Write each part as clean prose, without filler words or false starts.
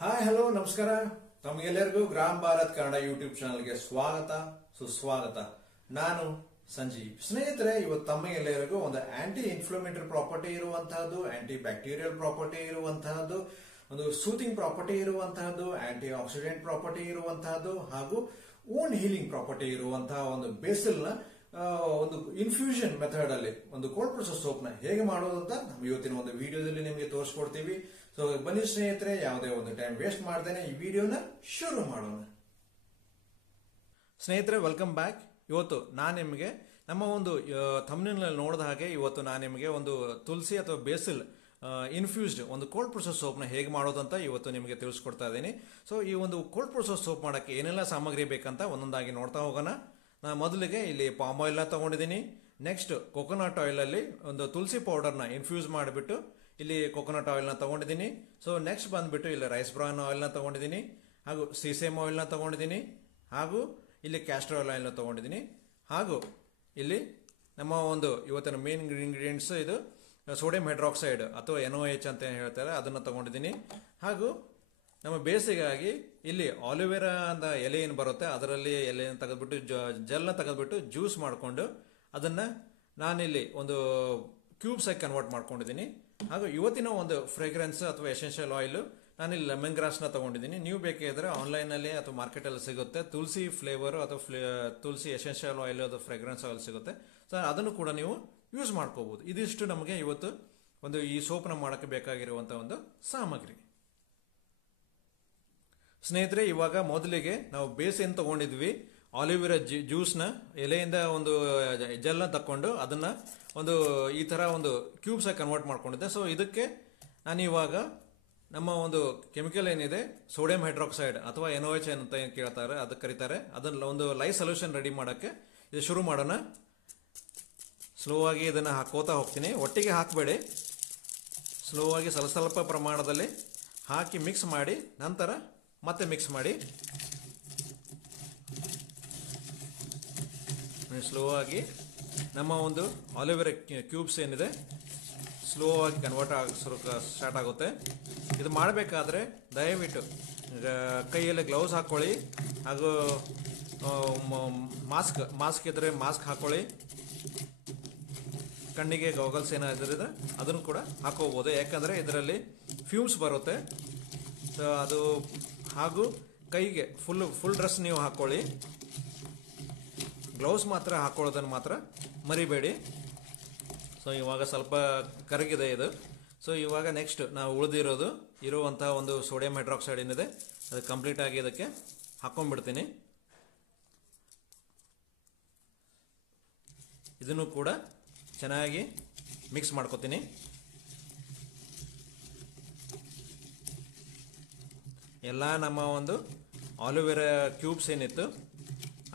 Hi hello ನಮಸ್ಕಾರ. ತಮಗೆಲ್ಲರಿಗೂ gram Bharat Kannada YouTube ಚಾನಲ್ಗೆ ಸ್ವಾಗತ ಸುಸ್ವಾಗತ. ನಾನು ಸಂಜೀವ್. ಸ್ನೇಹಿತರೆ, ಇವತ್ತು ತಮಗೆಲ್ಲರಿಗೂ ಒಂದು ಆಂಟಿ ಇನ್ಫ್ಲಮೇಟರಿ ಪ್ರಾಪರ್ಟಿ ಇರುವಂತಹದ್ದು, ಆಂಟಿ ಬ್ಯಾಕ್ಟೀರಿಯಲ್ ಪ್ರಾಪರ್ಟಿ ಇರುವಂತಹದ್ದು, ಒಂದು ಸೂತಿಂಗ್ ಪ್ರಾಪರ್ಟಿ ಇರುವಂತಹದ್ದು, ಆಂಟಿ ಆಕ್ಸಿಡೆಂಟ್ ಪ್ರಾಪರ್ಟಿ ಇರುವಂತಹದ್ದು ಹಾಗೂ ಓನ್ ಹೀಲಿಂಗ್ ಪ್ರಾಪರ್ಟಿ ಇರುವಂತಹ ಒಂದು ಬೇಸಿಲ್ ನ ಒಂದು ಇನ್ಫ್ಯೂಷನ್ ಮೆಥಡ್ ಅಲ್ಲಿ ಒಂದು ಕೋಲ್ಡ್ ಪ್ರೊಸೆಸ್ ಸೋಪ್ ನ ಹೇಗೆ ಮಾಡೋದು ಅಂತ ನಮ್ಮ ಇವತ್ತಿನ ಒಂದು ವಿಡಿಯೋದಲ್ಲಿ ನಿಮಗೆ ತೋರಿಸ್ಕೊಡ್ತೀವಿ. ಸೊ ಬನ್ನಿ ಸ್ನೇಹಿತರೆ, ಯಾವುದೇ ಒಂದು ಟೈಮ್ ವೇಸ್ಟ್ ಮಾಡ್ದೇನೆ ಈ ವಿಡಿಯೋನ ಶುರು ಮಾಡೋಣ. ಸ್ನೇಹಿತರೆ, ವೆಲ್ಕಮ್ ಬ್ಯಾಕ್. ಇವತ್ತು ನಾನು ನಿಮಗೆ ನಮ್ಮ ಒಂದು ಥಂಬ್ನೇಲ್ ನೋಡಿದ ಹಾಗೆ ಇವತ್ತು ನಾನು ನಿಮಗೆ ಒಂದು ತುಳಸಿ ಅಥವಾ ಬೇಸಿಲ್ ಇನ್ಫ್ಯೂಸ್ಡ್ ಒಂದು ಕೋಲ್ಡ್ ಪ್ರೊಸೆಸ್ ಸೋಪ್ ನ ಹೇಗೆ ಮಾಡೋದಂತ ಇವತ್ತು ನಿಮಗೆ ತಿಳಿಸ್ಕೊಡ್ತಾ ಇದ್ದೀನಿ. ಸೊ ಈ ಒಂದು ಕೋಲ್ಡ್ ಪ್ರೊಸೆಸ್ ಸೋಪ್ ಮಾಡಕ್ಕೆ ಏನೆಲ್ಲ ಸಾಮಗ್ರಿ ಬೇಕಂತ ಒಂದೊಂದಾಗಿ ನೋಡ್ತಾ ಹೋಗೋಣ. ನಾನು ಮೊದಲಿಗೆ ಇಲ್ಲಿ ಪಾಮ್ ಆಯಿಲ್ ನ ತಗೊಂಡಿದ್ದೀನಿ. ನೆಕ್ಸ್ಟ್ ಕೊಕೊನಟ್ ಆಯಿಲ್ ಅಲ್ಲಿ ಒಂದು ತುಳಸಿ ಪೌಡರ್ ನ ಇನ್ಫ್ಯೂಸ್ ಮಾಡಿಬಿಟ್ಟು ಇಲ್ಲಿ ಕೊಕೊನಟ್ ಆಯಿಲ್ ನ ತಗೊಂಡಿದ್ದೀನಿ. ಸೊ ನೆಕ್ಸ್ಟ್ ಬಂದ್ಬಿಟ್ಟು ಇಲ್ಲಿ ರೈಸ್ ಬ್ರಾನ್ ಆಯಿಲ್ ನ ತಗೊಂಡಿದ್ದೀನಿ, ಹಾಗೂ ಸೀಸೇಮ್ ಆಯಿಲ್ ನ ತಗೊಂಡಿದ್ದೀನಿ, ಹಾಗೂ ಇಲ್ಲಿ ಕ್ಯಾಸ್ಟರ್ ಆಯಿಲ್ ನ ತಗೊಂಡಿದ್ದೀನಿ, ಹಾಗೂ ಇಲ್ಲಿ ನಮ್ಮ ಒಂದು ಇವತ್ತಿನ ಮೇನ್ ಇಂಗ್ರೀಡಿಯೆಂಟ್ಸ್ ಇದು ಸೋಡಿಯಂ ಹೈಡ್ರಾಕ್ಸೈಡ್ ಅಥವಾ NOH ಅಂತ ಹೇಳ್ತಾರೆ, ಅದನ್ನ ತಗೊಂಡಿದ್ದೀನಿ. ಹಾಗೂ ನಮ್ಮ ಬೇಸಿಗಾಗಿ ಇಲ್ಲಿ ಆಲಿವೆರಾ ಅಂತ ಎಲೆ ಏನು ಬರುತ್ತೆ ಅದರಲ್ಲಿ ಎಲೆಯನ್ನು ತೆಗೆದ್ಬಿಟ್ಟು ಜೆಲ್ನ ತೆಗೆದ್ಬಿಟ್ಟು ಜ್ಯೂಸ್ ಮಾಡಿಕೊಂಡು ಅದನ್ನ ನಾನಿಲ್ಲಿ ಒಂದು ಕ್ಯೂಬ್ಸ್ ಆಗಿ ಕನ್ವರ್ಟ್ ಮಾಡ್ಕೊಂಡಿದ್ದೀನಿ. ಹಾಗೂ ಇವತ್ತಿನ ಒಂದು ಫ್ರೇಗ್ರೆನ್ಸ್ ಅಥವಾ ಎಸೆನ್ಷಿಯಲ್ ಆಯಿಲ್ ನಾನಿಲ್ಲಿ ಲೆಮನ್ ಗ್ರಾಸ್ ನ ತಗೊಂಡಿದ್ದೀನಿ. ನೀವು ಬೇಕಿದ್ರೆ ಆನ್ಲೈನ್ ಅಲ್ಲಿ ಅಥವಾ ಮಾರ್ಕೆಟ್ ಅಲ್ಲಿ ಸಿಗುತ್ತೆ ತುಳಸಿ ಫ್ಲೇವರ್ ಅಥವಾ ತುಳಸಿ ಎಸೆನ್ಷಿಯಲ್ ಆಯಿಲ್ ಅಥವಾ ಫ್ರೇಗ್ರೆನ್ಸ್ ಆಯಿಲ್ ಸಿಗುತ್ತೆ. ಸೊ ಅದನ್ನು ಕೂಡ ನೀವು ಯೂಸ್ ಮಾಡ್ಕೋಬಹುದು. ಇದಿಷ್ಟು ನಮಗೆ ಇವತ್ತು ಒಂದು ಈ ಸೋಪ್ನ ಮಾಡಕ್ಕೆ ಬೇಕಾಗಿರುವಂತಹ ಒಂದು ಸಾಮಗ್ರಿ. ಸ್ನೇಹಿತರೆ, ಇವಾಗ ಮೊದಲಿಗೆ ನಾವು ಬೇಸ್ ಏನ್ ತಗೊಂಡಿದ್ವಿ ಆಲಿವೆರಾ ಜ್ಯೂಸ್ ನ ಎಲೆಯಿಂದ ಒಂದು ಜೆಲ್ ನ ತಕೊಂಡು ಅದನ್ನ ಒಂದು ಈ ತರ ಒಂದು ಕ್ಯೂಬ್ಸ್ ಆಗಿ ಕನ್ವರ್ಟ್ ಮಾಡ್ಕೊಂಡಿದ್ದೆ. ಸೊ ಇದಕ್ಕೆ ನಾನು ಇವಾಗ ನಮ್ಮ ಒಂದು ಕೆಮಿಕಲ್ ಏನಿದೆ ಸೋಡಿಯಂ ಹೈಡ್ರಾಕ್ಸೈಡ್ ಅಥವಾ NOH ಅಂತ ಏನ್ ಕೇಳ್ತಾರೆ ಅದಕ್ಕೆ ಕರೀತಾರೆ, ಅದನ್ನ ಒಂದು ಲೈವ್ ಸೊಲ್ಯೂಷನ್ ರೆಡಿ ಮಾಡಕ್ಕೆ ಇದು ಶುರು ಮಾಡೋಣ. ಸ್ಲೋ ಆಗಿ ಇದನ್ನ ಹಾಕೋತಾ ಹೋಗ್ತೀನಿ. ಒಟ್ಟಿಗೆ ಹಾಕಬೇಡಿ, ಸ್ಲೋ ಆಗಿ ಸ್ವಲ್ಪ ಸ್ವಲ್ಪ ಪ್ರಮಾಣದಲ್ಲಿ ಹಾಕಿ ಮಿಕ್ಸ್ ಮಾಡಿ ನಂತರ ಮತ್ತೆ ಮಿಕ್ಸ್ ಮಾಡಿ. ಸ್ಲೋ ಆಗಿ ನಮ್ಮ ಒಂದು ಆಲಿವೆರಾ ಕ್ಯೂಬ್ಸ್ ಏನಿದೆ ಸ್ಲೋ ಆಗಿ ಕನ್ವರ್ಟ್ ಸ್ಟಾರ್ಟ್ ಆಗುತ್ತೆ. ಇದು ಮಾಡಬೇಕಾದ್ರೆ ದಯವಿಟ್ಟು ಕೈಯಲ್ಲಿ ಗ್ಲೌಸ್ ಹಾಕೊಳ್ಳಿ, ಹಾಗೂ ಮಾಸ್ಕ್ ಇದ್ರೆ ಮಾಸ್ಕ್ ಹಾಕೊಳ್ಳಿ, ಕಣ್ಣಿಗೆ ಗಾಗಲ್ಸ್ ಏನಾದ್ರೆ ಅದನ್ನು ಕೂಡ ಹಾಕೋಬಹುದು, ಯಾಕಂದ್ರೆ ಇದರಲ್ಲಿ ಫ್ಯೂಮ್ಸ್ ಬರುತ್ತೆ. ಅದು ಹಾಗೂ ಕೈಗೆ ಫುಲ್ ಡ್ರೆಸ್ ನೀವು ಹಾಕೊಳ್ಳಿ, ಗ್ಲೌಸ್ ಮಾತ್ರ ಹಾಕೊಳ್ಳೋದನ್ನು ಮಾತ್ರ ಮರಿಬೇಡಿ. ಸೊ ಇವಾಗ ಸ್ವಲ್ಪ ಕರಗಿದೆ ಇದು. ಸೊ ಇವಾಗ ನೆಕ್ಸ್ಟ್ ನಾವು ಇರುವಂತಹ ಒಂದು ಸೋಡಿಯಂ ಹೈಡ್ರಾಕ್ಸೈಡ್ ಏನಿದೆ ಅದು ಕಂಪ್ಲೀಟ್ ಆಗಿ ಇದಕ್ಕೆ ಹಾಕೊಂಡ್ಬಿಡ್ತೀನಿ. ಇದನ್ನು ಕೂಡ ಚೆನ್ನಾಗಿ ಮಿಕ್ಸ್ ಮಾಡ್ಕೋತೀನಿ. ಎಲ್ಲ ನಮ್ಮ ಒಂದು ಆಲಿವೆರಾ ಕ್ಯೂಬ್ಸ್ ಏನಿತ್ತು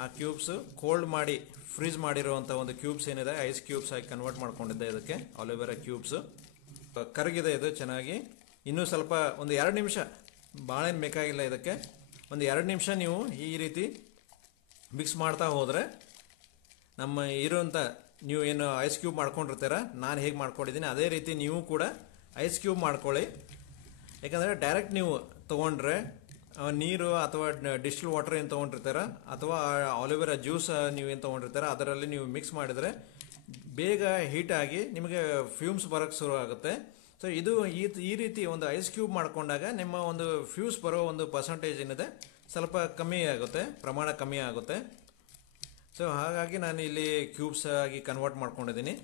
ಆ ಕ್ಯೂಬ್ಸ್ ಕೋಲ್ಡ್ ಮಾಡಿ ಫ್ರೀಜ್ ಮಾಡಿರುವಂತಹ ಒಂದು ಕ್ಯೂಬ್ಸ್ ಏನಿದೆ ಐಸ್ ಕ್ಯೂಬ್ಸ್ ಆಗಿ ಕನ್ವರ್ಟ್ ಮಾಡ್ಕೊಂಡಿದ್ದೆ. ಇದಕ್ಕೆ ಆಲಿವೆರಾ ಕ್ಯೂಬ್ಸ್ ಕರಗಿದೆ ಇದು ಚೆನ್ನಾಗಿ. ಇನ್ನೂ ಸ್ವಲ್ಪ ಒಂದು 2 ನಿಮಿಷ, ಭಾಳ ಏನು ಬೇಕಾಗಿಲ್ಲ ಇದಕ್ಕೆ, ಒಂದು 2 ನಿಮಿಷ ನೀವು ಈ ರೀತಿ ಮಿಕ್ಸ್ ಮಾಡ್ತಾ ಹೋದರೆ ನಮ್ಮ ಇರುವಂಥ ನೀವು ಏನು ಐಸ್ ಕ್ಯೂಬ್ ಮಾಡ್ಕೊಂಡಿರ್ತೀರ, ನಾನು ಹೇಗೆ ಮಾಡ್ಕೊಂಡಿದ್ದೀನಿ ಅದೇ ರೀತಿ ನೀವು ಕೂಡ ಐಸ್ ಕ್ಯೂಬ್ ಮಾಡ್ಕೊಳ್ಳಿ. ಯಾಕಂದರೆ ಡೈರೆಕ್ಟ್ ನೀವು ತೊಗೊಂಡ್ರೆ ನೀರು ಅಥವಾ ಡಿಸ್ಟಿಲ್ ವಾಟರ್ ಏನು ತೊಗೊಂಡಿರ್ತಾರ ಅಥವಾ ಆಲಿವೆರಾ ಜ್ಯೂಸ್ ನೀವೇನು ತೊಗೊಂಡಿರ್ತಾರ ಅದರಲ್ಲಿ ನೀವು ಮಿಕ್ಸ್ ಮಾಡಿದರೆ ಬೇಗ ಹೀಟ್ ಆಗಿ ನಿಮಗೆ ಫ್ಯೂಮ್ಸ್ ಬರೋಕ್ಕೆ ಶುರು ಆಗುತ್ತೆ. ಸೊ ಇದು ಈ ರೀತಿ ಒಂದು ಐಸ್ ಕ್ಯೂಬ್ ಮಾಡ್ಕೊಂಡಾಗ ನಿಮ್ಮ ಒಂದು ಫ್ಯೂಸ್ ಬರೋ ಒಂದು ಪರ್ಸೆಂಟೇಜ್ ಏನಿದೆ ಸ್ವಲ್ಪ ಕಮ್ಮಿ ಆಗುತ್ತೆ, ಪ್ರಮಾಣ ಕಮ್ಮಿ ಆಗುತ್ತೆ. ಸೊ ಹಾಗಾಗಿ ನಾನು ಇಲ್ಲಿ ಕ್ಯೂಬ್ಸ್ ಆಗಿ ಕನ್ವರ್ಟ್ ಮಾಡ್ಕೊಂಡಿದ್ದೀನಿ.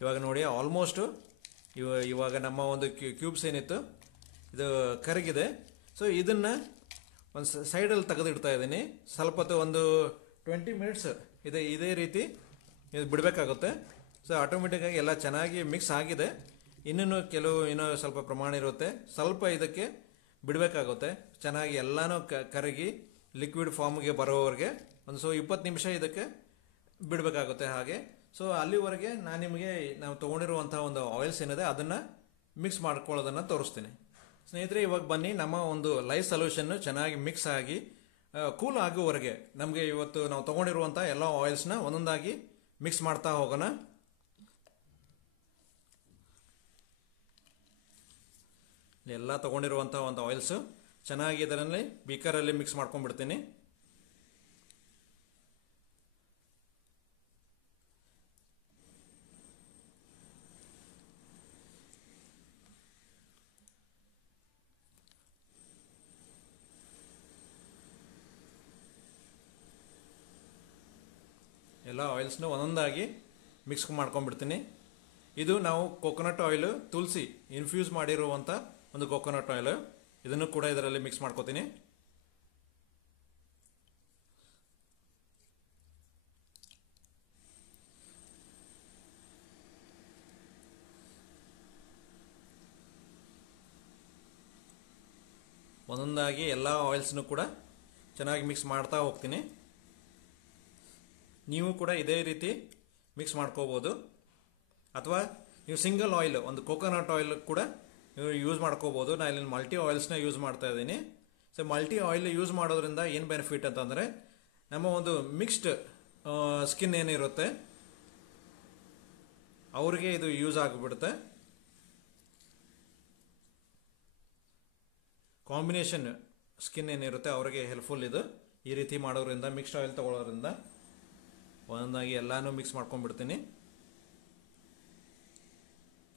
ಇವಾಗ ನೋಡಿ ಆಲ್ಮೋಸ್ಟ್ ಇವಾಗ ನಮ್ಮ ಒಂದು ಕ್ಯೂಬ್ಸ್ ಏನಿತ್ತು ಇದು ಕರಗಿದೆ. ಸೊ ಇದನ್ನ ಒಂದು ಸೈಡಲ್ಲಿ ತೆಗೆದಿಡ್ತಾ ಇದ್ದೀನಿ. ಸ್ವಲ್ಪ ಹೊತ್ತು ಒಂದು 20 ಮಿನಿಟ್ಸ್ ಇದೇ ರೀತಿ ಇದು ಬಿಡಬೇಕಾಗುತ್ತೆ. ಸೊ ಆಟೋಮೆಟಿಕ್ ಆಗಿ ಎಲ್ಲ ಚೆನ್ನಾಗಿ ಮಿಕ್ಸ್ ಆಗಿದೆ. ಇನ್ನೂ ಸ್ವಲ್ಪ ಪ್ರಮಾಣ ಇರುತ್ತೆ, ಸ್ವಲ್ಪ ಇದಕ್ಕೆ ಬಿಡಬೇಕಾಗುತ್ತೆ. ಚೆನ್ನಾಗಿ ಎಲ್ಲಾನು ಕರಗಿ ಲಿಕ್ವಿಡ್ ಫಾರ್ಮ್ಗೆ ಬರೋವರೆಗೆ ಒಂದು 20 ನಿಮಿಷ ಇದಕ್ಕೆ ಬಿಡಬೇಕಾಗುತ್ತೆ ಹಾಗೆ. ಸೊ ಅಲ್ಲಿವರೆಗೆ ನಾನು ನಿಮಗೆ ನಾವು ತೊಗೊಂಡಿರುವಂತಹ ಒಂದು ಆಯಿಲ್ಸ್ ಏನಿದೆ ಅದನ್ನ ಮಿಕ್ಸ್ ಮಾಡ್ಕೊಳ್ಳೋದನ್ನ ತೋರಿಸ್ತೀನಿ. ಸ್ನೇಹಿತರೆ, ಇವಾಗ ಬನ್ನಿ ನಮ್ಮ ಒಂದು ಲೈವ್ ಸೊಲ್ಯೂಷನ್ ಚೆನ್ನಾಗಿ ಮಿಕ್ಸ್ ಆಗಿ ಕೂಲ್ ಆಗುವವರೆಗೆ ನಮಗೆ ಇವತ್ತು ನಾವು ತಗೊಂಡಿರುವಂತಹ ಎಲ್ಲ ಆಯಿಲ್ಸ್ನ ಒಂದೊಂದಾಗಿ ಮಿಕ್ಸ್ ಮಾಡ್ತಾ ಹೋಗೋಣ. ಎಲ್ಲ ತಗೊಂಡಿರುವಂಥ ಒಂದು ಆಯಿಲ್ಸು ಚೆನ್ನಾಗಿ ಇದರಲ್ಲಿ ಬೀಕರಲ್ಲಿ ಮಿಕ್ಸ್ ಮಾಡ್ಕೊಂಡ್ಬಿಡ್ತೀನಿ. ಎಲ್ಲ ಆಯಿಲ್ಸ್ನ ಒಂದೊಂದಾಗಿ ಮಿಕ್ಸ್ ಮಾಡ್ಕೊಂಡ್ಬಿಡ್ತೀನಿ. ಇದು ನಾವು ಕೊಕೊನಟ್ ಆಯಿಲ್ ತುಳಸಿ ಇನ್ಫ್ಯೂಸ್ ಮಾಡಿರುವಂಥ ಒಂದು ಕೊಕೊನಟ್ ಆಯಿಲ್, ಇದನ್ನು ಕೂಡ ಇದರಲ್ಲಿ ಮಿಕ್ಸ್ ಮಾಡ್ಕೋತೀನಿ. ಒಂದೊಂದಾಗಿ ಎಲ್ಲ ಆಯಿಲ್ಸ್ನು ಕೂಡ ಚೆನ್ನಾಗಿ ಮಿಕ್ಸ್ ಮಾಡ್ತಾ ಹೋಗ್ತೀನಿ. ನೀವು ಕೂಡ ಇದೇ ರೀತಿ ಮಿಕ್ಸ್ ಮಾಡ್ಕೋಬೋದು, ಅಥವಾ ನೀವು ಸಿಂಗಲ್ ಆಯಿಲ್ ಒಂದು ಕೋಕೋನಟ್ ಆಯಿಲ್ ಕೂಡ ನೀವು ಯೂಸ್ ಮಾಡ್ಕೋಬೋದು. ನಾನು ಇಲ್ಲಿ ಮಲ್ಟಿ ಆಯಿಲ್ಸ್ನ ಯೂಸ್ ಮಾಡ್ತಾ ಇದ್ದೀನಿ. ಸೊ ಮಲ್ಟಿ ಆಯಿಲ್ ಯೂಸ್ ಮಾಡೋದ್ರಿಂದ ಏನು ಬೆನಿಫಿಟ್ ಅಂತಂದರೆ, ನಮ್ಮ ಒಂದು ಮಿಕ್ಸ್ಡ್ ಸ್ಕಿನ್ ಏನಿರುತ್ತೆ ಅವ್ರಿಗೆ ಇದು ಯೂಸ್ ಆಗಿಬಿಡುತ್ತೆ. ಕಾಂಬಿನೇಷನ್ ಸ್ಕಿನ್ ಏನಿರುತ್ತೆ ಅವರಿಗೆ ಹೆಲ್ಪ್ಫುಲ್ ಇದು. ಈ ರೀತಿ ಮಾಡೋದ್ರಿಂದ, ಮಿಕ್ಸ್ಡ್ ಆಯಿಲ್ ತಗೊಳ್ಳೋದ್ರಿಂದ ಒಂದೊಂದಾಗಿ ಎಲ್ಲಾನು ಮಿಕ್ಸ್ ಮಾಡ್ಕೊಂಡ್ಬಿಡ್ತೀನಿ.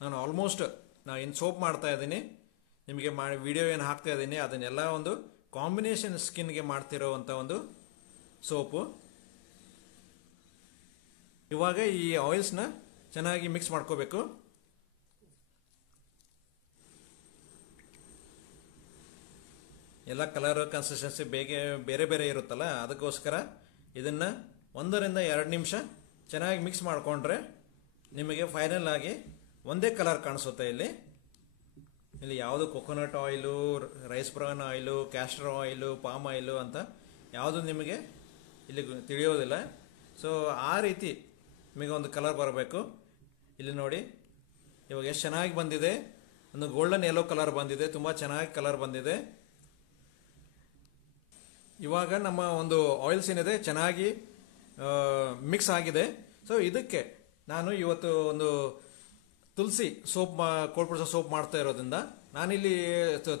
ನಾನು ಆಲ್ಮೋಸ್ಟ್ ಏನು ಸೋಪ್ ಮಾಡ್ತಾ ಇದ್ದೀನಿ, ನಿಮಗೆ ವಿಡಿಯೋ ಏನು ಹಾಕ್ತಾ ಇದ್ದೀನಿ ಅದನ್ನೆಲ್ಲ ಒಂದು ಕಾಂಬಿನೇಷನ್ ಸ್ಕಿನ್ಗೆ ಮಾಡ್ತಿರೋವಂಥ ಒಂದು ಸೋಪು. ಇವಾಗ ಈ ಆಯಿಲ್ಸ್ನ ಚೆನ್ನಾಗಿ ಮಿಕ್ಸ್ ಮಾಡ್ಕೋಬೇಕು. ಎಲ್ಲ ಕಲರ್ ಕನ್ಸಿಸ್ಟೆನ್ಸಿ ಬೇರೆ ಬೇರೆ ಇರುತ್ತಲ್ಲ, ಅದಕ್ಕೋಸ್ಕರ ಇದನ್ನು 1 ರಿಂದ 2 ನಿಮಿಷ ಚೆನ್ನಾಗಿ ಮಿಕ್ಸ್ ಮಾಡಿಕೊಂಡ್ರೆ ನಿಮಗೆ ಫೈನಲ್ ಆಗಿ ಒಂದೇ ಕಲರ್ ಕಾಣಿಸುತ್ತೆ. ಇಲ್ಲಿ ಯಾವುದು coconut oil, rice bran oil, castor oil, palm oil ಅಂತ ಯಾವುದು ನಿಮಗೆ ಇಲ್ಲಿ ತಿಳಿಯೋದಿಲ್ಲ. ಸೊ ಆ ರೀತಿ ನಿಮಗೆ ಒಂದು ಕಲರ್ ಬರಬೇಕು. ಇಲ್ಲಿ ನೋಡಿ ಇವಾಗ ಎಷ್ಟು ಚೆನ್ನಾಗಿ ಬಂದಿದೆ, ಒಂದು ಗೋಲ್ಡನ್ ಯೆಲ್ಲೋ ಕಲರ್ ಬಂದಿದೆ, ತುಂಬ ಚೆನ್ನಾಗಿ ಕಲರ್ ಬಂದಿದೆ. ಇವಾಗ ನಮ್ಮ ಒಂದು ಆಯಿಲ್ಸ್ ಏನಿದೆ ಚೆನ್ನಾಗಿ ಮಿಕ್ಸ್ ಆಗಿದೆ. ಸೊ ಇದಕ್ಕೆ ನಾನು ಇವತ್ತು ಒಂದು ತುಳಸಿ ಸೋಪ್ ಕೋಲ್ಡ್ ಪ್ರೆಸ್ ಸೋಪ್ ಮಾಡ್ತಾ ಇರೋದ್ರಿಂದ ನಾನಿಲ್ಲಿ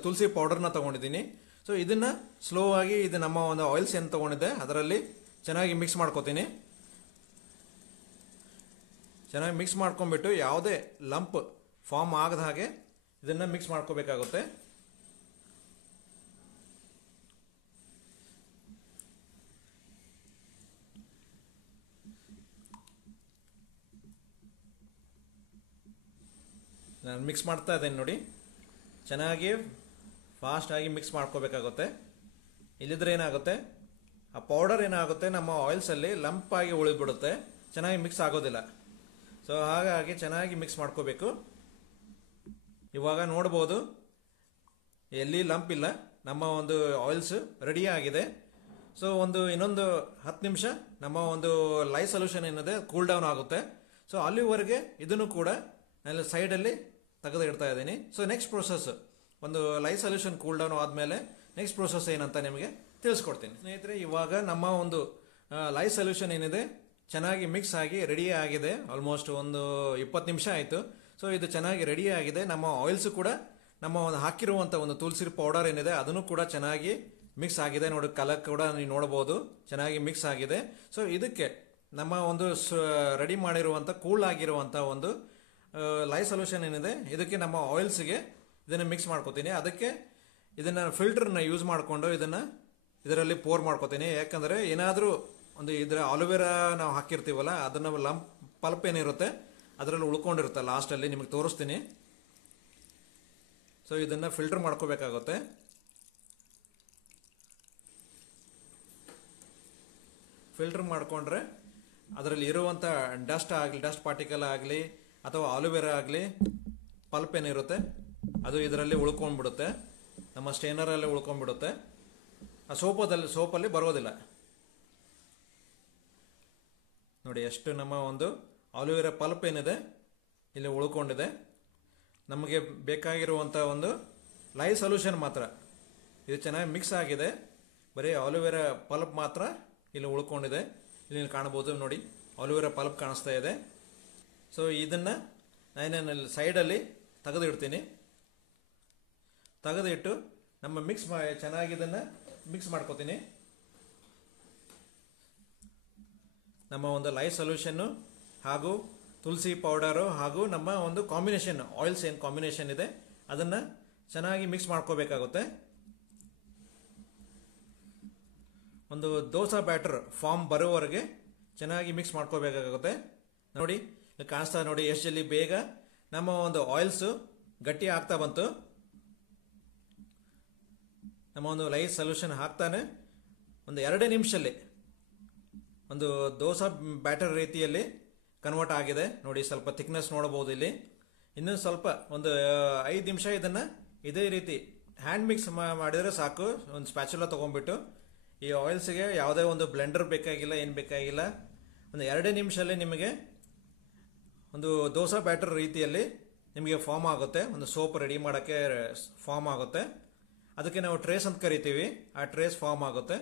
ತುಳಸಿ ಪೌಡರ್ನ ತಗೊಂಡಿದ್ದೀನಿ. ಸೊ ಇದನ್ನು ಸ್ಲೋ ಆಗಿ ಇದು ನಮ್ಮ ಒಂದು ಆಯಿಲ್ಸ್ ಏನು ತಗೊಂಡಿದ್ದೆ ಅದರಲ್ಲಿ ಚೆನ್ನಾಗಿ ಮಿಕ್ಸ್ ಮಾಡ್ಕೋತೀನಿ. ಚೆನ್ನಾಗಿ ಮಿಕ್ಸ್ ಮಾಡ್ಕೊಂಡ್ಬಿಟ್ಟು ಯಾವುದೇ ಲಂಪ್ ಫಾರ್ಮ್ ಆಗದ ಹಾಗೆ ಇದನ್ನು ಮಿಕ್ಸ್ ಮಾಡ್ಕೋಬೇಕಾಗುತ್ತೆ. ನಾನು ಮಿಕ್ಸ್ ಮಾಡ್ತಾ ಇದ್ದೇನೆ ನೋಡಿ, ಚೆನ್ನಾಗಿ ಫಾಸ್ಟಾಗಿ ಮಿಕ್ಸ್ ಮಾಡ್ಕೋಬೇಕಾಗುತ್ತೆ. ಇಲ್ಲಿದ್ರೆ ಏನಾಗುತ್ತೆ, ಆ ಪೌಡರ್ ಏನಾಗುತ್ತೆ ನಮ್ಮ ಆಯಿಲ್ಸಲ್ಲಿ ಲಂಪ್ ಆಗಿ ಉಳಿದ್ಬಿಡುತ್ತೆ, ಚೆನ್ನಾಗಿ ಮಿಕ್ಸ್ ಆಗೋದಿಲ್ಲ. ಸೊ ಹಾಗಾಗಿ ಚೆನ್ನಾಗಿ ಮಿಕ್ಸ್ ಮಾಡ್ಕೋಬೇಕು. ಇವಾಗ ನೋಡ್ಬೋದು ಎಲ್ಲಿ ಲಂಪ್ ಇಲ್ಲ, ನಮ್ಮ ಒಂದು ಆಯಿಲ್ಸ್ ರೆಡಿ ಆಗಿದೆ. ಸೊ ಇನ್ನೊಂದು 10 ನಿಮಿಷ ನಮ್ಮ ಒಂದು ಲೈ ಸೊಲ್ಯೂಷನ್ ಏನಿದೆ ಕೂಲ್ ಡೌನ್ ಆಗುತ್ತೆ. ಸೊ ಅಲ್ಲಿವರೆಗೆ ಇದನ್ನು ಕೂಡ ನಾನು ಸೈಡಲ್ಲಿ ತೆಗೆದು ಇಡ್ತಾ ಇದ್ದೀನಿ. ಸೊ ನೆಕ್ಸ್ಟ್ ಪ್ರೊಸೆಸ್ ಒಂದು ಲೈ ಸೊಲ್ಯೂಷನ್ ಕೂಲ್ ಡೌನ್ ಆದಮೇಲೆ ನೆಕ್ಸ್ಟ್ ಪ್ರೊಸೆಸ್ ಏನಂತ ನಿಮಗೆ ತಿಳಿಸ್ಕೊಡ್ತೀನಿ. ಸ್ನೇಹಿತರೆ, ಇವಾಗ ನಮ್ಮ ಒಂದು ಲೈ ಸೊಲ್ಯೂಷನ್ ಏನಿದೆ ಚೆನ್ನಾಗಿ ಮಿಕ್ಸ್ ಆಗಿ ರೆಡಿ ಆಗಿದೆ. ಆಲ್ಮೋಸ್ಟ್ ಒಂದು 20 ನಿಮಿಷ ಆಯಿತು. ಸೊ ಇದು ಚೆನ್ನಾಗಿ ರೆಡಿ ಆಗಿದೆ. ನಮ್ಮ ಆಯಿಲ್ಸ್ ಕೂಡ ನಮ್ಮ ಒಂದು ಹಾಕಿರುವಂಥ ಒಂದು ತುಳಸಿ ಪೌಡರ್ ಏನಿದೆ ಅದನ್ನು ಕೂಡ ಚೆನ್ನಾಗಿ ಮಿಕ್ಸ್ ಆಗಿದೆ. ನೋಡಿ ಕಲರ್ ಕೂಡ ನೀವು ನೋಡ್ಬೋದು ಚೆನ್ನಾಗಿ ಮಿಕ್ಸ್ ಆಗಿದೆ. ಸೊ ಇದಕ್ಕೆ ನಮ್ಮ ಒಂದು ರೆಡಿ ಮಾಡಿರುವಂಥ ಕೂಲ್ ಆಗಿರುವಂಥ ಒಂದು ಲೈ ಸೊಲ್ಯೂಷನ್ ಏನಿದೆ ಇದಕ್ಕೆ ನಮ್ಮ ಆಯಿಲ್ಸ್ಗೆ ಇದನ್ನು ಮಿಕ್ಸ್ ಮಾಡ್ಕೋತೀನಿ. ಅದಕ್ಕೆ ಇದನ್ನು ಫಿಲ್ಟರ್ನ ಯೂಸ್ ಮಾಡಿಕೊಂಡು ಇದರಲ್ಲಿ ಪೋರ್ ಮಾಡ್ಕೋತೀನಿ. ಯಾಕಂದರೆ ಏನಾದರೂ ಒಂದು ಇದರ ಆಲೋವೆರಾ ನಾವು ಹಾಕಿರ್ತೀವಲ್ಲ ಅದನ್ನು ಪಲ್ಪ್ ಏನಿರುತ್ತೆ ಅದರಲ್ಲಿ ಉಳ್ಕೊಂಡಿರುತ್ತೆ, ಲಾಸ್ಟಲ್ಲಿ ನಿಮಗೆ ತೋರಿಸ್ತೀನಿ. ಸೊ ಇದನ್ನು ಫಿಲ್ಟರ್ ಮಾಡ್ಕೋಬೇಕಾಗುತ್ತೆ. ಫಿಲ್ಟರ್ ಮಾಡಿಕೊಂಡ್ರೆ ಅದರಲ್ಲಿ ಇರುವಂಥ ಡಸ್ಟ್ ಪಾರ್ಟಿಕಲ್ ಆಗಲಿ ಅಥವಾ ಆಲೋವೆರಾ ಆಗಲಿ ಪಲ್ಪ್ ಏನಿರುತ್ತೆ ಅದು ಇದರಲ್ಲಿ ಉಳ್ಕೊಂಡ್ಬಿಡುತ್ತೆ, ನಮ್ಮ ಸ್ಟೇನರಲ್ಲಿ ಉಳ್ಕೊಂಡ್ಬಿಡುತ್ತೆ. ಆ ಸೋಪಲ್ಲಿ ಬರೋದಿಲ್ಲ. ನೋಡಿ ಎಷ್ಟು ನಮ್ಮ ಒಂದು ಆಲೋವೆರಾ ಪಲ್ಪ್ ಏನಿದೆ ಇಲ್ಲಿ ಉಳ್ಕೊಂಡಿದೆ. ನಮಗೆ ಬೇಕಾಗಿರುವಂಥ ಒಂದು ಲೈ ಸೊಲ್ಯೂಷನ್ ಮಾತ್ರ ಇದು ಚೆನ್ನಾಗಿ ಮಿಕ್ಸ್ ಆಗಿದೆ, ಬರೀ ಆಲೋವೆರಾ ಪಲ್ಪ್ ಮಾತ್ರ ಇಲ್ಲಿ ಉಳ್ಕೊಂಡಿದೆ. ಇಲ್ಲಿ ಕಾಣಬಹುದು ನೋಡಿ, ಆಲೋವೆರಾ ಪಲ್ಪ್ ಕಾಣಿಸ್ತಾ ಇದೆ. ಸೊ ಇದನ್ನು ನಾನು ಸೈಡಲ್ಲಿ ತೆಗೆದು ಇಡ್ತೀನಿ. ತೆಗೆದಿಟ್ಟು ನಮ್ಮ ಚೆನ್ನಾಗಿ ಇದನ್ನು ಮಿಕ್ಸ್ ಮಾಡ್ಕೋತೀನಿ. ನಮ್ಮ ಒಂದು ಲೈಫ್ ಸೊಲ್ಯೂಷನ್ನು ಹಾಗೂ ತುಳಸಿ ಪೌಡರು ಹಾಗೂ ನಮ್ಮ ಒಂದು ಕಾಂಬಿನೇಷನ್ ಆಯಿಲ್ಸ್ ಏನು ಕಾಂಬಿನೇಷನ್ ಇದೆ ಅದನ್ನು ಚೆನ್ನಾಗಿ ಮಿಕ್ಸ್ ಮಾಡ್ಕೋಬೇಕಾಗುತ್ತೆ. ಒಂದು ದೋಸೆ ಬ್ಯಾಟರ್ ಫಾರ್ಮ್ ಬರೋವರೆಗೆ ಚೆನ್ನಾಗಿ ಮಿಕ್ಸ್ ಮಾಡ್ಕೋಬೇಕಾಗುತ್ತೆ. ನೋಡಿ ಕಾಣಿಸ್ತಾ ನೋಡಿ ಎಷ್ಟು ಜಲ್ದಿ ಬೇಗ ನಮ್ಮ ಒಂದು ಆಯಿಲ್ಸು ಗಟ್ಟಿ ಆಗ್ತಾ ಬಂತು. ನಮ್ಮ ಒಂದು ಲೈಫ್ ಸೊಲ್ಯೂಷನ್ ಹಾಕ್ತಾನೆ ಒಂದು 2 ನಿಮಿಷದಲ್ಲಿ ಒಂದು ದೋಸೆ ಬ್ಯಾಟರ್ ರೀತಿಯಲ್ಲಿ ಕನ್ವರ್ಟ್ ಆಗಿದೆ. ನೋಡಿ ಸ್ವಲ್ಪ ಥಿಕ್ನೆಸ್ ನೋಡಬಹುದು ಇಲ್ಲಿ. ಇನ್ನೂ ಸ್ವಲ್ಪ ಒಂದು 5 ನಿಮಿಷ ಇದನ್ನು ಇದೇ ರೀತಿ ಹ್ಯಾಂಡ್ ಮಿಕ್ಸ್ ಮಾಡಿದರೆ ಸಾಕು. ಒಂದು ಸ್ಪ್ಯಾಚುಲಾ ತೊಗೊಂಡ್ಬಿಟ್ಟು ಈ ಆಯಿಲ್ಸ್ಗೆ ಯಾವುದೇ ಒಂದು ಬ್ಲೆಂಡರ್ ಬೇಕಾಗಿಲ್ಲ, ಏನು ಬೇಕಾಗಿಲ್ಲ. ಒಂದು 2 ನಿಮಿಷದಲ್ಲಿ ನಿಮಗೆ ಒಂದು ದೋಸೆ ಬ್ಯಾಟರ್ ರೀತಿಯಲ್ಲಿ ನಿಮಗೆ ಫಾರ್ಮ್ ಆಗುತ್ತೆ. ಒಂದು ಸೋಪ್ ರೆಡಿ ಮಾಡೋಕ್ಕೆ ಫಾರ್ಮ್ ಆಗುತ್ತೆ. ಅದಕ್ಕೆ ನಾವು ಟ್ರೇಸ್ ಅಂತ ಕರಿತೀವಿ. ಆ ಟ್ರೇಸ್ ಫಾರ್ಮ್ ಆಗುತ್ತೆ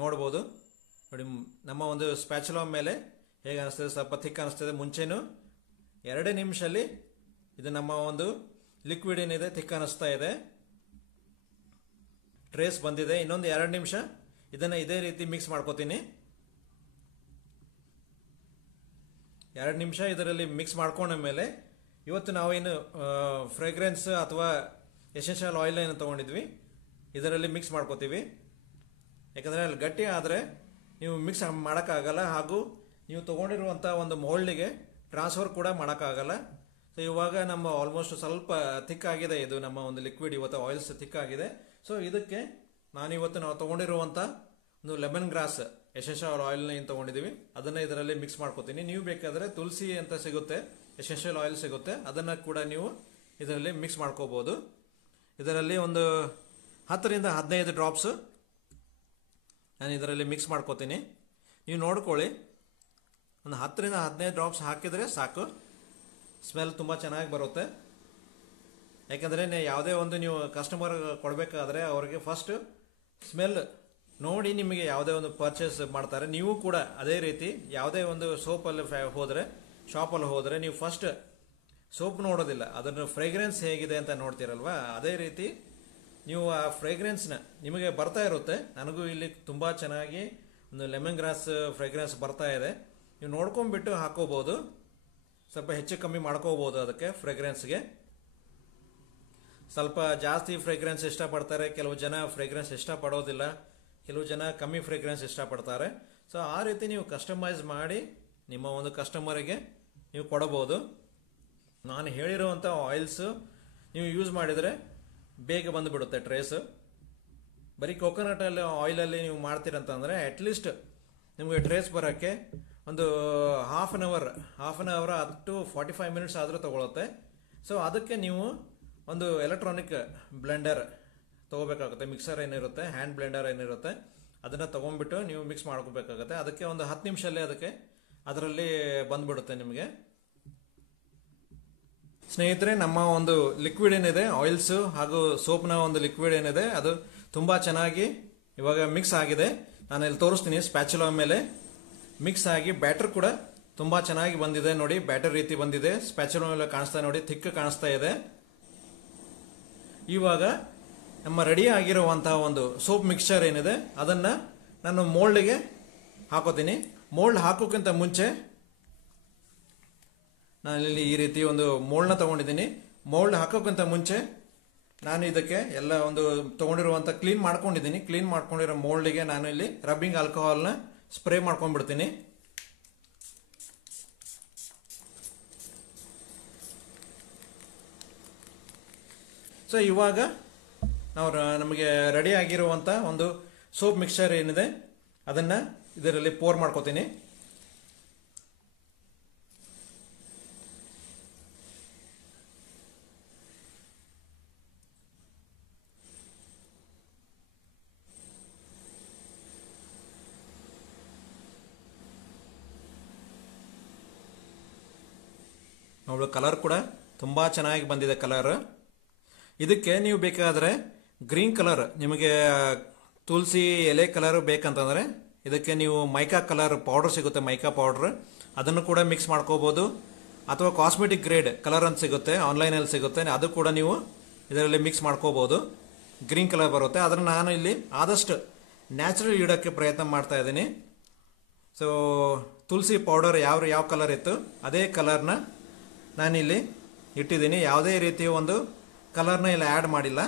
ನೋಡ್ಬೋದು. ನೋಡಿ ನಮ್ಮ ಒಂದು ಸ್ಪ್ಯಾಚುಲಾ ಮೇಲೆ ಹೇಗೆ ಅನಿಸ್ತದೆ, ಸ್ವಲ್ಪ ಥಿಕ್ ಅನಿಸ್ತದೆ. ಮುಂಚೆನೂ 2 ನಿಮಿಷದಲ್ಲಿ ಇದು ನಮ್ಮ ಒಂದು ಲಿಕ್ವಿಡ್ ಏನಿದೆ ಥಿಕ್ ಅನಿಸ್ತಾ ಇದೆ, ಟ್ರೇಸ್ ಬಂದಿದೆ. ಇನ್ನೊಂದು 2 ನಿಮಿಷ ಇದನ್ನು ಇದೇ ರೀತಿ ಮಿಕ್ಸ್ ಮಾಡ್ಕೋತೀನಿ. 2 ನಿಮಿಷ ಇದರಲ್ಲಿ ಮಿಕ್ಸ್ ಮಾಡ್ಕೊಂಡ ಮೇಲೆ ಇವತ್ತು ನಾವೇನು ಫ್ರೇಗ್ರೆನ್ಸ್ ಅಥವಾ ಎಸೆನ್ಷಿಯಲ್ ಆಯಿಲ್ ಏನು ತೊಗೊಂಡಿದ್ವಿ ಇದರಲ್ಲಿ ಮಿಕ್ಸ್ ಮಾಡ್ಕೋತೀವಿ. ಯಾಕಂದರೆ ಅಲ್ಲಿ ಗಟ್ಟಿ ಆದರೆ ನೀವು ಮಿಕ್ಸ್ ಮಾಡೋಕ್ಕಾಗಲ್ಲ, ಹಾಗೂ ನೀವು ತೊಗೊಂಡಿರುವಂಥ ಒಂದು ಮೋಲ್ಡಿಗೆ ಟ್ರಾನ್ಸ್ಫರ್ ಕೂಡ ಮಾಡೋಕ್ಕಾಗಲ್ಲ. ಸೊ ಇವಾಗ ನಮ್ಮ ಆಲ್ಮೋಸ್ಟ್ ಸ್ವಲ್ಪ ಥಿಕ್ ಆಗಿದೆ. ಇದು ನಮ್ಮ ಒಂದು ಲಿಕ್ವಿಡ್ ಇವತ್ತು ಆಯಿಲ್ಸ್ ಥಿಕ್ ಆಗಿದೆ. ಸೊ ಇದಕ್ಕೆ ನಾವು ತೊಗೊಂಡಿರುವಂಥ ಒಂದು ಲೆಮನ್ ಗ್ರಾಸ್ ಎಸೆನ್ಷಿಯಲ್ ಆಯಿಲ್ನ ಏನು ತೊಗೊಂಡಿದ್ದೀವಿ ಅದನ್ನು ಇದರಲ್ಲಿ ಮಿಕ್ಸ್ ಮಾಡ್ಕೋತೀನಿ. ನೀವು ಬೇಕಾದರೆ ತುಳಸಿ ಅಂತ ಸಿಗುತ್ತೆ, ಎಸೆನ್ಷಿಯಲ್ ಆಯಿಲ್ ಸಿಗುತ್ತೆ, ಅದನ್ನು ಕೂಡ ನೀವು ಇದರಲ್ಲಿ ಮಿಕ್ಸ್ ಮಾಡ್ಕೋಬೋದು. ಇದರಲ್ಲಿ ಒಂದು 10 ರಿಂದ 15 ಡ್ರಾಪ್ಸ್ ನಾನು ಇದರಲ್ಲಿ ಮಿಕ್ಸ್ ಮಾಡ್ಕೋತೀನಿ. ನೀವು ನೋಡ್ಕೊಳ್ಳಿ, ಒಂದು 10 ರಿಂದ 15 ಡ್ರಾಪ್ಸ್ ಹಾಕಿದರೆ ಸಾಕು. ಸ್ಮೆಲ್ ತುಂಬ ಚೆನ್ನಾಗಿ ಬರುತ್ತೆ. ಯಾಕಂದರೆ ಯಾವುದೇ ಒಂದು ನೀವು ಕಸ್ಟಮರ್ ಕೊಡಬೇಕಾದ್ರೆ ಅವ್ರಿಗೆ ಫಸ್ಟ್ ಸ್ಮೆಲ್ ನೋಡಿ ನಿಮಗೆ ಯಾವುದೇ ಒಂದು ಪರ್ಚೇಸ್ ಮಾಡ್ತಾರೆ. ನೀವು ಕೂಡ ಅದೇ ರೀತಿ ಯಾವುದೇ ಒಂದು ಸೋಪಲ್ಲಿ ಶಾಪಲ್ಲಿ ಹೋದರೆ ನೀವು ಫಸ್ಟ್ ಸೋಪ್ ನೋಡೋದಿಲ್ಲ, ಅದನ್ನು ಫ್ರೇಗ್ರೆನ್ಸ್ ಹೇಗಿದೆ ಅಂತ ನೋಡ್ತೀರಲ್ವ. ಅದೇ ರೀತಿ ನೀವು ಆ ಫ್ರೇಗ್ರೆನ್ಸ್ನ ನಿಮಗೆ ಬರ್ತಾ ಇರುತ್ತೆ. ನನಗೂ ಇಲ್ಲಿ ತುಂಬ ಚೆನ್ನಾಗಿ ಒಂದು ಲೆಮನ್ ಗ್ರಾಸ್ ಫ್ರೇಗ್ರೆನ್ಸ್ ಬರ್ತಾ ಇದೆ. ನೀವು ನೋಡ್ಕೊಂಡ್ಬಿಟ್ಟು ಹಾಕೋಬೋದು, ಸ್ವಲ್ಪ ಹೆಚ್ಚು ಕಮ್ಮಿ ಮಾಡ್ಕೋಬೋದು. ಅದಕ್ಕೆ ಫ್ರೇಗ್ರೆನ್ಸ್ಗೆ ಸ್ವಲ್ಪ ಜಾಸ್ತಿ ಫ್ರೇಗ್ರೆನ್ಸ್ ಇಷ್ಟಪಡ್ತಾರೆ, ಕೆಲವು ಜನ ಫ್ರೇಗ್ರೆನ್ಸ್ ಇಷ್ಟಪಡೋದಿಲ್ಲ, ಕೆಲವು ಜನ ಕಮ್ಮಿ ಫ್ರೇಗ್ರೆನ್ಸ್ ಇಷ್ಟಪಡ್ತಾರೆ. ಸೊ ಆ ರೀತಿ ನೀವು ಕಸ್ಟಮೈಸ್ ಮಾಡಿ ನಿಮ್ಮ ಒಂದು ಕಸ್ಟಮರಿಗೆ ನೀವು ಕೊಡಬಹುದು. ನಾನು ಹೇಳಿರುವಂಥ ಆಯಿಲ್ಸು ನೀವು ಯೂಸ್ ಮಾಡಿದರೆ ಬೇಗ ಬಂದುಬಿಡುತ್ತೆ ಟ್ರೇಸು. ಬರೀ ಕೊಕೊನಟ್ ಆಯಿಲಲ್ಲಿ ನೀವು ಮಾಡ್ತೀರಂತಂದರೆ ಅಟ್ಲೀಸ್ಟ್ ನಿಮಗೆ ಟ್ರೇಸ್ ಬರೋಕ್ಕೆ ಒಂದು half an hour up to 45 minutes ಆದರೂ ತಗೊಳುತ್ತೆ. ಸೊ ಅದಕ್ಕೆ ನೀವು ಒಂದು ಎಲೆಕ್ಟ್ರಾನಿಕ್ ಬ್ಲೆಂಡರ್ ತೊಗೋಬೇಕಾಗುತ್ತೆ. ಮಿಕ್ಸರ್ ಏನಿರುತ್ತೆ, ಹ್ಯಾಂಡ್ ಬ್ಲೆಂಡರ್ ಏನಿರುತ್ತೆ ಅದನ್ನು ತೊಗೊಂಡ್ಬಿಟ್ಟು ನೀವು ಮಿಕ್ಸ್ ಮಾಡ್ಕೋಬೇಕಾಗುತ್ತೆ. ಅದಕ್ಕೆ ಒಂದು 10 ನಿಮಿಷಲ್ಲೇ ಅದರಲ್ಲಿ ಬಂದ್ಬಿಡುತ್ತೆ ನಿಮಗೆ. ಸ್ನೇಹಿತರೆ, ನಮ್ಮ ಒಂದು ಲಿಕ್ವಿಡ್ ಏನಿದೆ ಆಯಿಲ್ಸು ಹಾಗೂ ಸೋಪ್ನ ಒಂದು ಲಿಕ್ವಿಡ್ ಏನಿದೆ ಅದು ತುಂಬ ಚೆನ್ನಾಗಿ ಇವಾಗ ಮಿಕ್ಸ್ ಆಗಿದೆ. ನಾನು ಇಲ್ಲಿ ತೋರಿಸ್ತೀನಿ. ಸ್ಪ್ಯಾಚುಲಾ ಮೇಲೆ ಮಿಕ್ಸ್ ಆಗಿ ಬ್ಯಾಟರ್ ಕೂಡ ತುಂಬ ಚೆನ್ನಾಗಿ ಬಂದಿದೆ. ನೋಡಿ ಬ್ಯಾಟರ್ ರೀತಿ ಬಂದಿದೆ. ಸ್ಪ್ಯಾಚುಲಾ ಮೇಲೆ ಕಾಣಿಸ್ತಾ ನೋಡಿ, ಥಿಕ್ ಕಾಣಿಸ್ತಾ ಇದೆ. ಇವಾಗ ನಮ್ಮ ರೆಡಿ ಆಗಿರುವಂತಹ ಒಂದು ಸೋಪ್ ಮಿಕ್ಸ್ಚರ್ ಏನಿದೆ ಅದನ್ನು ನಾನು ಮೋಲ್ಡ್ಗೆ ಹಾಕೋತೀನಿ. ಮೋಲ್ಡ್ ಹಾಕೋಕ್ಕಿಂತ ಮುಂಚೆ ನಾನಿಲ್ಲಿ ಈ ರೀತಿ ಒಂದು ಮೋಲ್ಡ್ನ ತೊಗೊಂಡಿದ್ದೀನಿ. ಮೋಲ್ಡ್ ಹಾಕೋಕ್ಕಿಂತ ಮುಂಚೆ ನಾನು ಇದಕ್ಕೆ ಎಲ್ಲ ಒಂದು ತೊಗೊಂಡಿರುವಂಥ ಕ್ಲೀನ್ ಮಾಡ್ಕೊಂಡಿರೋ ಮೋಲ್ಡಿಗೆ ನಾನು ಇಲ್ಲಿ ರಬ್ಬಿಂಗ್ ಆಲ್ಕೋಹಾಲ್ನ ಸ್ಪ್ರೇ ಮಾಡ್ಕೊಂಡ್ಬಿಡ್ತೀನಿ. ಸೊ ಇವಾಗ ನಮಗೆ ರೆಡಿ ಆಗಿರುವಂಥ ಒಂದು ಸೋಪ್ ಮಿಕ್ಸ್ಚರ್ ಏನಿದೆ ಅದನ್ನು ಇದರಲ್ಲಿ ಪೋರ್ ಮಾಡ್ಕೋತೀನಿ. ನೋಡು ಕಲರ್ ಕೂಡ ತುಂಬ ಚೆನ್ನಾಗಿ ಬಂದಿದೆ ಕಲರ್. ಇದಕ್ಕೆ ನೀವು ಬೇಕಾದರೆ ಗ್ರೀನ್ ಕಲರ್, ನಿಮಗೆ ತುಳಸಿ ಎಲೆ ಕಲರ್ ಬೇಕಂತಂದರೆ ಇದಕ್ಕೆ ನೀವು ಮೈಕಾ ಕಲರ್ ಪೌಡರ್ ಸಿಗುತ್ತೆ, ಮೈಕಾ ಪೌಡ್ರ್, ಅದನ್ನು ಕೂಡ ಮಿಕ್ಸ್ ಮಾಡ್ಕೋಬೋದು. ಅಥವಾ ಕಾಸ್ಮೆಟಿಕ್ ಗ್ರೇಡ್ ಕಲರ್ ಅಂತ ಸಿಗುತ್ತೆ, ಆನ್ಲೈನಲ್ಲಿ ಸಿಗುತ್ತೆ, ಅದು ಕೂಡ ನೀವು ಇದರಲ್ಲಿ ಮಿಕ್ಸ್ ಮಾಡ್ಕೋಬಹುದು. ಗ್ರೀನ್ ಕಲರ್ ಬರುತ್ತೆ. ಅದನ್ನು ನಾನು ಇಲ್ಲಿ ಆದಷ್ಟು ನ್ಯಾಚುರಲ್ ಇಡೋಕ್ಕೆ ಪ್ರಯತ್ನ ಮಾಡ್ತಾ ಇದ್ದೀನಿ. ಸೊ ತುಳಸಿ ಪೌಡರ್ ಯಾವ ಕಲರ್ ಇತ್ತು ಅದೇ ಕಲರ್ನ ನಾನಿಲ್ಲಿ ಇಟ್ಟಿದ್ದೀನಿ. ಯಾವುದೇ ರೀತಿಯ ಒಂದು ಕಲರ್ನ ಇಲ್ಲಿ ಆ್ಯಡ್ ಮಾಡಿಲ್ಲ.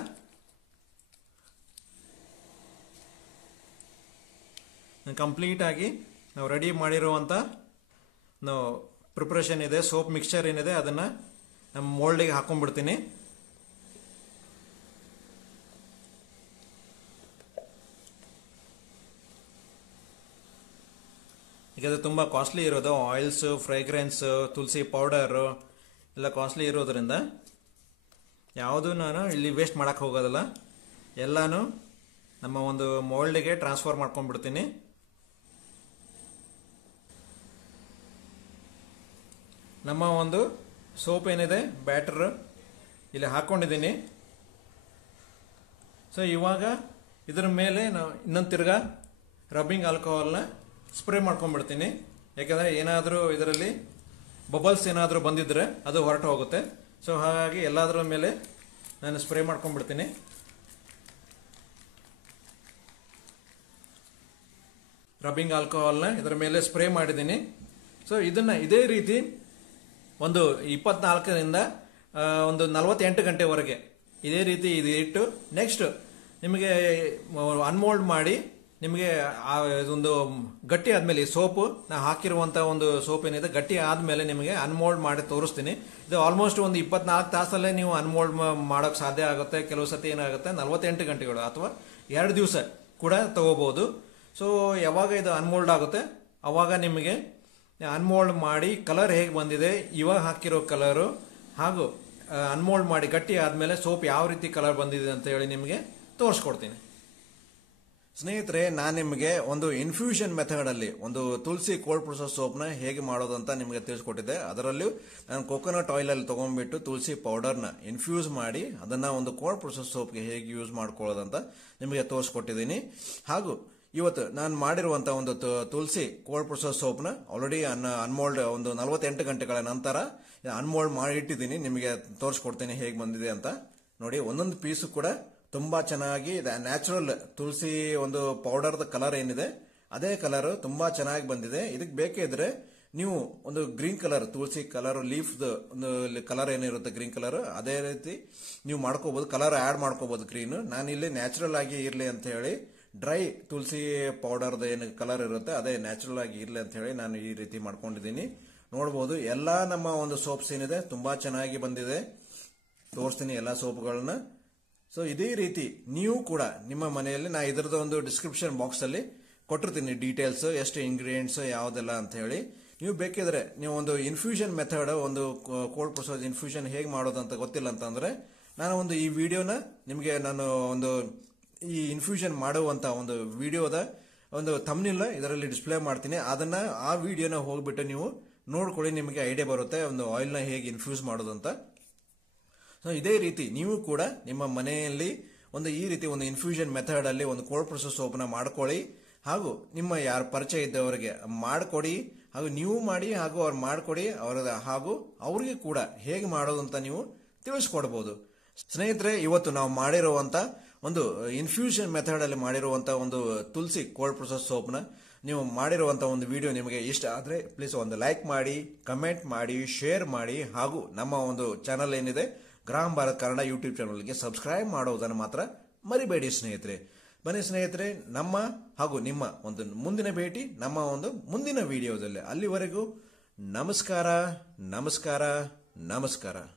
ಕಂಪ್ಲೀಟಾಗಿ ನಾವು ರೆಡಿ ಮಾಡಿರುವಂಥ ಪ್ರಿಪ್ರೇಷನ್ ಇದೆ, ಸೋಪ್ ಮಿಕ್ಸ್ಚರ್ ಏನಿದೆ ಅದನ್ನು ನಮ್ಮ ಮೋಲ್ಡಿಗೆ ಹಾಕೊಂಡ್ಬಿಡ್ತೀನಿ. ಈಗ ಅದು ತುಂಬ ಕಾಸ್ಟ್ಲಿ ಇರೋದು, ಆಯಿಲ್ಸ್, ಫ್ರೇಗ್ರೆನ್ಸ್, ತುಳಸಿ ಪೌಡರು ಎಲ್ಲ ಕಾಸ್ಟ್ಲಿ ಇರೋದ್ರಿಂದ ಯಾವುದೂ ನಾನು ಇಲ್ಲಿ ವೇಸ್ಟ್ ಮಾಡೋಕ್ಕೆ ಹೋಗೋದಿಲ್ಲ. ಎಲ್ಲನೂ ನಮ್ಮ ಒಂದು ಮೋಲ್ಡಿಗೆ ಟ್ರಾನ್ಸ್ಫರ್ ಮಾಡ್ಕೊಂಡ್ಬಿಡ್ತೀನಿ. ನಮ್ಮ ಒಂದು ಸೋಪ್ ಏನಿದೆ ಬ್ಯಾಟರ್ ಇಲ್ಲಿ ಹಾಕ್ಕೊಂಡಿದ್ದೀನಿ. ಸೊ ಇವಾಗ ಇದರ ಮೇಲೆ ನಾವು ಇನ್ನೊಂದು ತಿರ್ಗಾ ರಬ್ಬಿಂಗ್ ಆಲ್ಕೋಹಾಲ್ನ ಸ್ಪ್ರೇ ಮಾಡ್ಕೊಂಡ್ಬಿಡ್ತೀನಿ. ಯಾಕಂದರೆ ಏನಾದರೂ ಇದರಲ್ಲಿ ಬಬಲ್ಸ್ ಏನಾದರೂ ಬಂದಿದ್ದರೆ ಅದು ಹೊರಟು ಹೋಗುತ್ತೆ. ಸೊ ಹಾಗಾಗಿ ಎಲ್ಲದರ ಮೇಲೆ ನಾನು ಸ್ಪ್ರೇ ಮಾಡ್ಕೊಂಡ್ಬಿಡ್ತೀನಿ. ರಬ್ಬಿಂಗ್ ಆಲ್ಕೋಹಾಲ್ನ ಇದರ ಮೇಲೆ ಸ್ಪ್ರೇ ಮಾಡಿದ್ದೀನಿ. ಸೊ ಇದನ್ನು ಇದೇ ರೀತಿ ಒಂದು 24ರಿಂದ ಒಂದು 48 ಗಂಟೆವರೆಗೆ ಇದೇ ರೀತಿ ಇದು ಇಟ್ಟು ನೆಕ್ಸ್ಟ್ ನಿಮಗೆ ಅನ್ಮೋಲ್ಡ್ ಮಾಡಿ ನಿಮಗೆ ಒಂದು ಗಟ್ಟಿ ಆದಮೇಲೆ ಸೋಪು ನಾ ಹಾಕಿರುವಂಥ ಒಂದು ಸೋಪ್ ಏನಿದೆ ಗಟ್ಟಿ ಆದಮೇಲೆ ನಿಮಗೆ ಅನ್ಮೋಲ್ಡ್ ಮಾಡಿ ತೋರಿಸ್ತೀನಿ. ಇದು ಆಲ್ಮೋಸ್ಟ್ ಒಂದು 24 ತಾಸಲ್ಲೇ ನೀವು ಅನ್ಮೋಲ್ಡ್ ಮಾಡೋಕ್ಕೆ ಸಾಧ್ಯ ಆಗುತ್ತೆ. ಕೆಲವು ಸತಿ ಏನಾಗುತ್ತೆ 48 ಗಂಟೆಗಳು ಅಥವಾ 2 ದಿವಸ ಕೂಡ ತಗೋಬಹುದು. ಸೊ ಯಾವಾಗ ಇದು ಅನ್ಮೋಲ್ಡ್ ಆಗುತ್ತೆ ಅವಾಗ ನಿಮಗೆ ಅನ್ಮೋಲ್ಡ್ ಮಾಡಿ ಕಲರ್ ಹೇಗೆ ಬಂದಿದೆ, ಇವಾಗ ಹಾಕಿರೋ ಕಲರು ಹಾಗೂ ಅನ್ಮೋಲ್ಡ್ ಮಾಡಿ ಗಟ್ಟಿ ಆದಮೇಲೆ ಸೋಪ್ ಯಾವ ರೀತಿ ಕಲರ್ ಬಂದಿದೆ ಅಂತ ಹೇಳಿ ನಿಮಗೆ ತೋರಿಸ್ಕೊಡ್ತೀನಿ. ಸ್ನೇಹಿತರೆ, ನಾನು ನಿಮಗೆ ಒಂದು ಇನ್ಫ್ಯೂಷನ್ ಮೆಥಡಲ್ಲಿ ಒಂದು ತುಳಸಿ ಕೋಲ್ಡ್ ಪ್ರೊಸೆಸ್ ಸೋಪ್ನ ಹೇಗೆ ಮಾಡೋದಂತ ನಿಮಗೆ ತಿಳಿಸ್ಕೊಟ್ಟಿದ್ದೆ. ಅದರಲ್ಲೂ ನಾನು ಕೊಕೊನಟ್ ಆಯಿಲಲ್ಲಿ ತೊಗೊಂಡ್ಬಿಟ್ಟು ತುಳಸಿ ಪೌಡರ್ನ ಇನ್ಫ್ಯೂಸ್ ಮಾಡಿ ಅದನ್ನು ಒಂದು ಕೋಲ್ಡ್ ಪ್ರೊಸೆಸ್ ಸೋಪ್ಗೆ ಹೇಗೆ ಯೂಸ್ ಮಾಡ್ಕೊಳ್ಳೋದಂತ ನಿಮಗೆ ತೋರಿಸ್ಕೊಟ್ಟಿದ್ದೀನಿ. ಹಾಗೂ ಇವತ್ತು ನಾನು ಮಾಡಿರುವಂಥ ಒಂದು ತುಳಸಿ ಕೋಲ್ಡ್ ಪ್ರೊಸೆಸ್ ಸೋಪ್ನ ಆಲ್ರೆಡಿ ಅನ್ಮೋಲ್ಡ್ ಒಂದು 48 ಗಂಟೆಗಳ ನಂತರ ಅನ್ಮೋಲ್ಡ್ ಮಾಡಿ ಇಟ್ಟಿದ್ದೀನಿ. ನಿಮಗೆ ತೋರಿಸ್ಕೊಡ್ತೀನಿ ಹೇಗೆ ಬಂದಿದೆ ಅಂತ. ನೋಡಿ, ಒಂದೊಂದು ಪೀಸು ಕೂಡ ತುಂಬಾ ಚೆನ್ನಾಗಿ ನ್ಯಾಚುರಲ್ ತುಳಸಿ ಒಂದು ಪೌಡರ್ದ ಕಲರ್ ಏನಿದೆ ಅದೇ ಕಲರ್ ತುಂಬಾ ಚೆನ್ನಾಗಿ ಬಂದಿದೆ. ಇದಕ್ಕೆ ಬೇಕಿದ್ರೆ ನೀವು ಒಂದು ಗ್ರೀನ್ ಕಲರ್ ತುಳಸಿ ಕಲರ್ ಲೀಫ್ ಒಂದು ಕಲರ್ ಏನಿರುತ್ತೆ ಗ್ರೀನ್ ಕಲರ್ ಅದೇ ರೀತಿ ನೀವು ಮಾಡ್ಕೋಬಹುದು, ಕಲರ್ ಆಡ್ ಮಾಡ್ಕೋಬಹುದು ಗ್ರೀನ್. ನಾನಿಲ್ಲಿ ನ್ಯಾಚುರಲ್ ಆಗಿ ಇರಲಿ ಅಂತ ಹೇಳಿ ಡ್ರೈ ತುಳಸಿ ಪೌಡರ್ದ ಏನು ಕಲರ್ ಇರುತ್ತೆ ಅದೇ ನ್ಯಾಚುರಲ್ ಆಗಿ ಇರಲಿ ಅಂತ ಹೇಳಿ ನಾನು ಈ ರೀತಿ ಮಾಡ್ಕೊಂಡಿದ್ದೀನಿ. ನೋಡಬಹುದು ಎಲ್ಲ ನಮ್ಮ ಒಂದು ಸೋಪ್ಸ್ ಏನಿದೆ ತುಂಬಾ ಚೆನ್ನಾಗಿ ಬಂದಿದೆ. ತೋರಿಸ್ತೀನಿ ಎಲ್ಲ ಸೋಪ್ಗಳನ್ನ. ಸೊ ಇದೇ ರೀತಿ ನೀವು ಕೂಡ ನಿಮ್ಮ ಮನೆಯಲ್ಲಿ ನಾ ಇದರದ ಒಂದು ಡಿಸ್ಕ್ರಿಪ್ಷನ್ ಬಾಕ್ಸ್ ಅಲ್ಲಿ ಕೊಟ್ಟಿರ್ತೀನಿ ಡೀಟೇಲ್ಸ್, ಎಷ್ಟು ಇಂಗ್ರೀಡಿಯೆಂಟ್ಸ್ ಯಾವುದೆಲ್ಲ ಅಂತ ಹೇಳಿ. ನೀವು ಬೇಕಿದ್ರೆ ನೀವು ಒಂದು ಇನ್ಫ್ಯೂಷನ್ ಮೆಥಡ್ ಒಂದು ಕೋಲ್ಡ್ ಪ್ರೊಸೆಸ್ ಇನ್ಫ್ಯೂಷನ್ ಹೇಗೆ ಮಾಡೋದಂತ ಗೊತ್ತಿಲ್ಲ ಅಂತಂದ್ರೆ ನಾನು ಒಂದು ಈ ವಿಡಿಯೋನ ನಿಮಗೆ ನಾನು ಒಂದು ಈ ಇನ್ಫ್ಯೂಷನ್ ಮಾಡುವಂತ ಒಂದು ವಿಡಿಯೋದ ಒಂದು ಥಂಬ್ನೇಲ್ ಇದರಲ್ಲಿ ಡಿಸ್ಪ್ಲೇ ಮಾಡ್ತೀನಿ. ಅದನ್ನ ಆ ವಿಡಿಯೋನ ಹೋಗ್ಬಿಟ್ಟು ನೀವು ನೋಡ್ಕೊಳ್ಳಿ, ನಿಮಗೆ ಐಡಿಯಾ ಬರುತ್ತೆ ಒಂದು ಆಯಿಲ್ನ ಹೇಗೆ ಇನ್ಫ್ಯೂಸ್ ಮಾಡೋದಂತ. ಸೊ ಇದೇ ರೀತಿ ನೀವು ಕೂಡ ನಿಮ್ಮ ಮನೆಯಲ್ಲಿ ಒಂದು ಈ ರೀತಿ ಒಂದು ಇನ್ಫ್ಯೂಷನ್ ಮೆಥಡ್ ಅಲ್ಲಿ ಒಂದು ಕೋಲ್ಡ್ ಪ್ರೊಸೆಸ್ ಸೋಪ್ನ ಮಾಡ್ಕೊಳ್ಳಿ. ಹಾಗೂ ನಿಮ್ಮ ಯಾರು ಪರಿಚಯ ಇದ್ದವರಿಗೆ ಮಾಡಿಕೊಡಿ, ಹಾಗೂ ನೀವು ಮಾಡಿ ಹಾಗೂ ಅವ್ರು ಮಾಡಿಕೊಡಿ ಹಾಗೂ ಅವ್ರಿಗೆ ಕೂಡ ಹೇಗೆ ಮಾಡೋದು ಅಂತ ನೀವು ತಿಳಿಸ್ಕೊಡ್ಬೋದು. ಸ್ನೇಹಿತರೆ, ಇವತ್ತು ನಾವು ಮಾಡಿರುವಂತ ಒಂದು ಇನ್ಫ್ಯೂಷನ್ ಮೆಥಡ್ ಅಲ್ಲಿ ಮಾಡಿರುವಂತ ಒಂದು ತುಳಸಿ ಕೋಲ್ಡ್ ಪ್ರೊಸೆಸ್ ಸೋಪ್ನ ನೀವು ಮಾಡಿರುವಂತ ಒಂದು ವಿಡಿಯೋ ನಿಮಗೆ ಇಷ್ಟ ಆದ್ರೆ ಪ್ಲೀಸ್ ಒಂದು ಲೈಕ್ ಮಾಡಿ, ಕಮೆಂಟ್ ಮಾಡಿ, ಶೇರ್ ಮಾಡಿ, ಹಾಗೂ ನಮ್ಮ ಒಂದು ಚಾನಲ್ ಏನಿದೆ ಗ್ರಾಮ್ ಭಾರತ್ ಕನ್ನಡ ಯೂಟ್ಯೂಬ್ ಚಾನಲ್ಗೆ ಸಬ್ಸ್ಕ್ರೈಬ್ ಮಾಡೋದನ್ನು ಮಾತ್ರ ಮರಿಬೇಡಿ ಸ್ನೇಹಿತರೆ. ಬನ್ನಿ ಸ್ನೇಹಿತರೆ, ನಮ್ಮ ಹಾಗೂ ನಿಮ್ಮ ಒಂದು ಮುಂದಿನ ಭೇಟಿ ನಮ್ಮ ಒಂದು ಮುಂದಿನ ವಿಡಿಯೋದಲ್ಲಿ. ಅಲ್ಲಿವರೆಗೂ ನಮಸ್ಕಾರ, ನಮಸ್ಕಾರ, ನಮಸ್ಕಾರ.